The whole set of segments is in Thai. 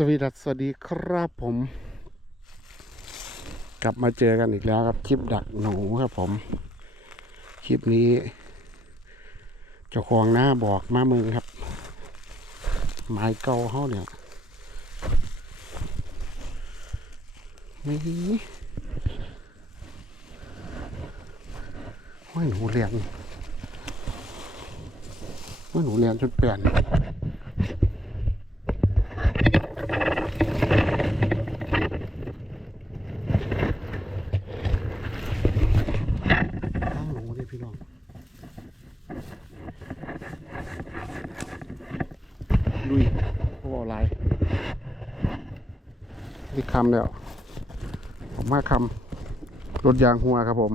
สวีดัสสวัสดีครับผม กลับมาเจอกันอีกแล้วครับคลิปดักหนูครับผม คลิปนี้เจ้าของหน้าบอกมามึงครับ ไม้เก่าเขาเนี่ยนี่ห้อยหนูเรียนห้อยหนูเรียนจุดเปลี่ยน ข้างหนูนี่พี่น้องลุยพวกอะไรนี่ คำแล้วผมมาคำรถยางหัวครับผม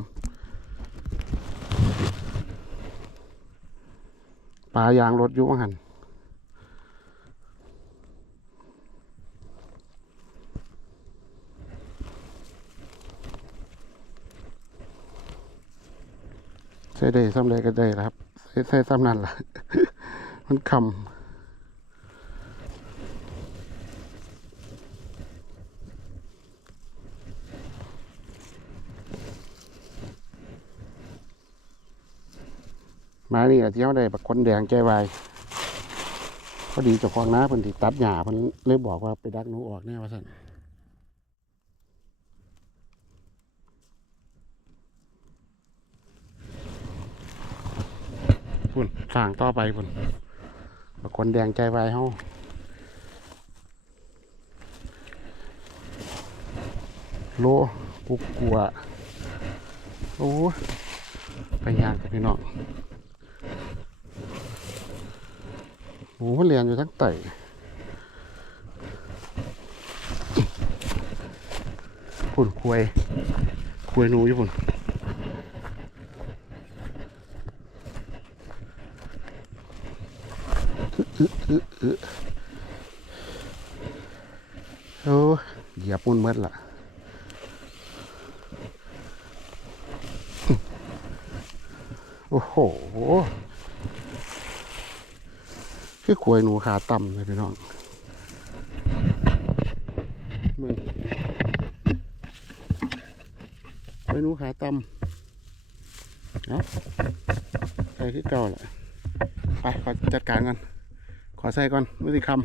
ปลายางรถอยุบหันใส่ได้ซ้ำใดก็ได้ครับใส่ใส่ซ้ำนั่นล่ะ มันคำ มานี่อะเที่ยวได้บักคนแดงใจวายพอดีเจ้าของน้าเพิ่นที่ตัดหญ้าเพิ่นเลยบอกว่าไปดักหนูออกแน่ว่าสั่นพุ่นสร้างต่อไปพุ่นบักคนแดงใจวายเฮาโลกุกกัวโอ้ไปยางกับพี่น้อง โอ้เรียนอยู่ทั้งไต่พุ่นควยควยนูอยู่พุ่นอึอึอึโอ้เหยียบปุ่นเมดละโอ้โห คือขวยหนูขาต่ำเลยพี่น้องมึงขวยหนูขาต่ำเอาะใส่คือเก่าแหละไปขอจัดการก่อน ขอใส่ก่อนไม่ติคำ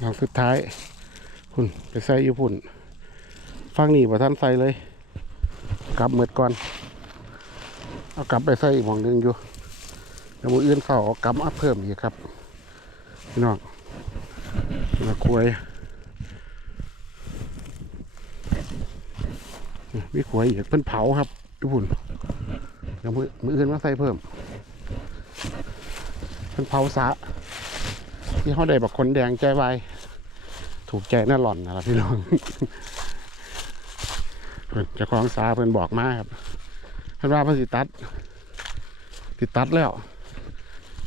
หลังสุดท้ายพุ่นไปใส่อยู่พุ่นฟังนี่ว่ท่านใส่เลย กลับเมืดก่อน เอากลับไปใส่อีกหมองหนึ่งอยู่เดี๋ยวมืออื่นเขาเอากลับมาเพิ่มอีกครับพี่น้องมาคุยมีขวยอีกเพิ่นเผาครับทุกคนเดี๋ยวมือมืออื่นมาใส่เพิ่มเพิ่นเผาสะที่เขาได้บักคนแดงใจวายถูกใจน่าหล่อนนะครับพี่น้อง เจ้าของสาเพิ่นบอกมาครับเพิ่นว่าพิ่นสิตัดสิตัดแล้ว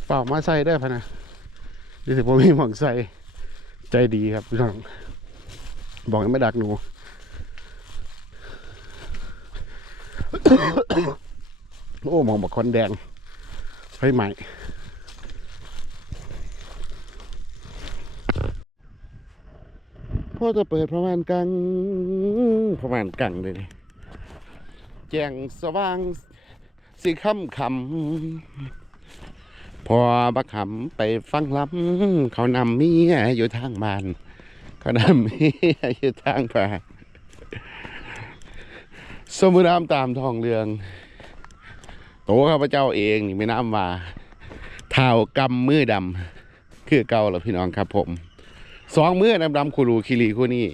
เปล่ามาใส่ได้พะนะนี่สิผมมีหมองใส่ใจดีครับพี่น้องบอกให้ไม่ดักหนูโอ้มองบอกคนแดงไฟใหม่ พ่อจะเปิดประมาณกลางประมาณกลางเลยแจ้งสว่างสิค่ำคำพอบักขำไปฟังลำเขานำเมียอยู่ทางบ้าน เขานำเมียอยู่ทางบ้าสมุรามตามทองเรืองโตข้าพเจ้าเองนี่ไม่น้ำว่าเท้ากำมือดำคือเก่าหรอพี่น้องครับผม สองมือดำดำคูรูคิรีคู่นี้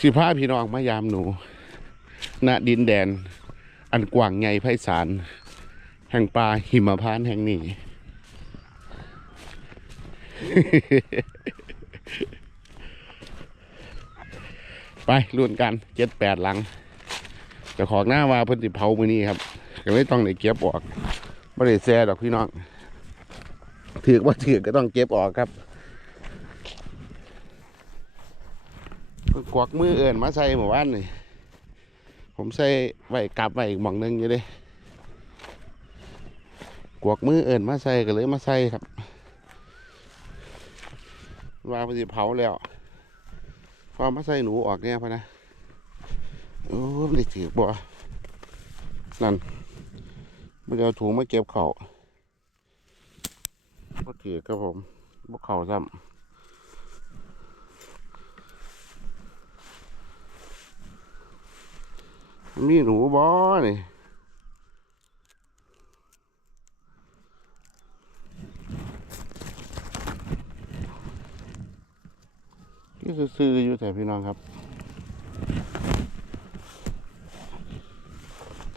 สิพาพี่น้องมายามหนูณดินแดน อันกว้างใหญ่ไพศาลแห่งป่าหิมพานต์แห่งนี้ ไปรุ่นกันเจ็ดแปดหลังจะของหน้าว่าเพิ่นสิเผามือนี้ครับก็เลยต้องได้เก็บออกไม่ได้แซ่ดอกพี่น้องถือว่าถือก็ต้องเก็บออกครับ กวักมือเอินมาใส่หมู่บ้านนี่ผมใส่ไว้กลับไว้อีกหม่องหนึงอยู่เด้กวักมือเอิ่นมาใส่ก็เลยมาใส่ครับว่าพอดีเผาแล้วพอมาใส่หนูออกเนี่ยพะนะโอ้ไม่ถือบ่นั่นมันจะเอาถุงมาเก็บเข่าวก็ถือครับผมบ่เข่าซ้ำ มีหนูบ่นี่ก็ซื้ออยู่แต่พี่น้องครับ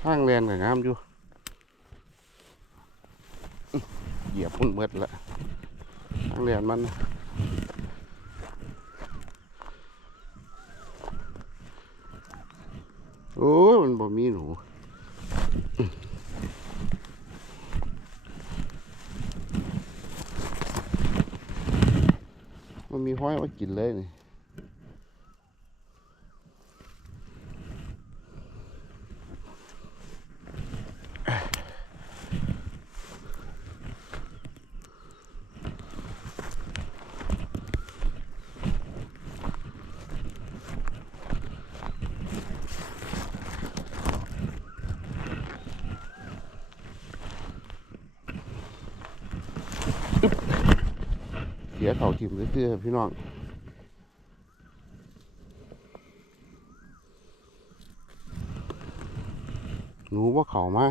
ทางแลนกับงามอยู่ เหยียบพุ่นเมดละทางแลนมันนะ โอ้ยมันบ่มีหนูมันมีห้อยว่ากินเลยนี่ เสียเขาทิมซื้อๆพี่น้องหนูว่าเขามา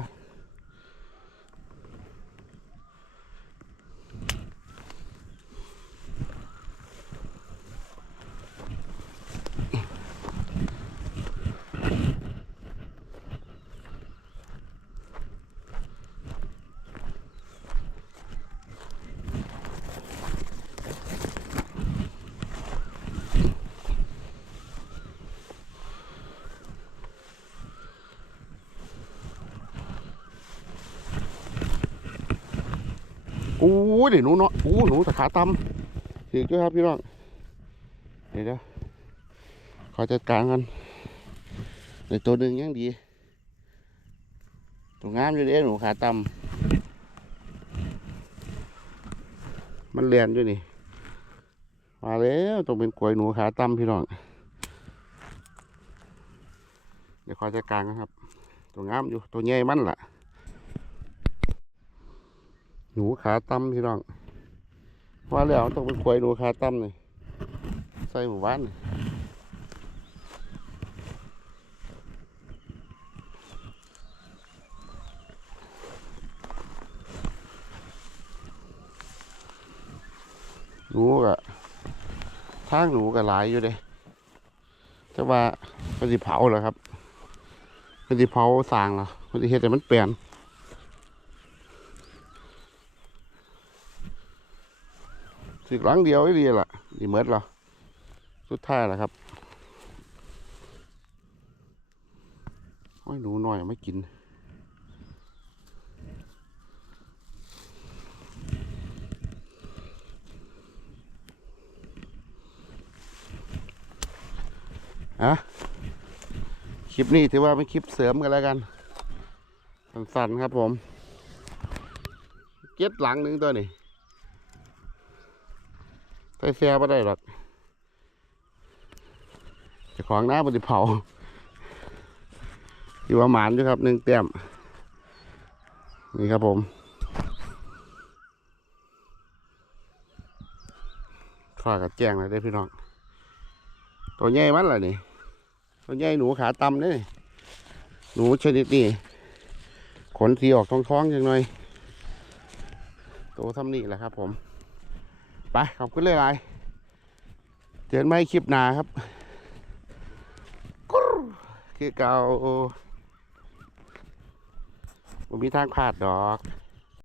อู้เดี๋ยวหนูเนาะอู้หนูตะขาตำถือด้วยครับพี่น้องเดี๋ยวเดี๋ยขอจัดการกันในตัวหนึ่งยังดีตัวงามอยู่เด้หนูขาตำมันเลียนด้วยนี่มาแล้วต้องเป็นกล้วยหนูขาตำพี่น้องเดี๋ยวขอจัดการกันครับ ตัวงามอยู่ตัวใหญ่มันล่ะ หนูขาตั้มพี่น้องว่าแล้วต้องเป็นควายหนูขาตั้มเลยใส่หมู่บ้านนี่หนูกะทางหนูกะหลายอยู่เด้แต่ว่าเปฏิเผาเหรอครับเปฏิเผาสางเหรอเปฏิเฮ็ดแต่มันเปลี่ยน สิหลังเดียวไอ้ดีละดีเมิดเรอสุดท้ายละครับโอ้ยหนูน้อยไม่กินอะคลิปนี้ถือว่าเป็นคลิปเสริมกันแล้วกัน สั้นๆครับผม เก็ดหลังหนึงตัวนี้ ใส่แซ่ไม่ได้หรอกจะของหน้ามันจะเผา อยู่ว่าหมานอยู่ครับหนึ่งเต็มนี่ครับผม ข้ากับแจ้งเลยได้พี่น้อง ตัวใหญ่มันล่ะนี่ ตัวใหญ่หนูขาต่ำนี่หนูชนิดนี้ ขนสีออกท้องๆจังหน่อย ตัวทำนี่แหละครับผม ไปขอบคุณเลยไลายเจอกันไม่คลิปหนาครับคือเก่าบ่มีทางพลาดดอก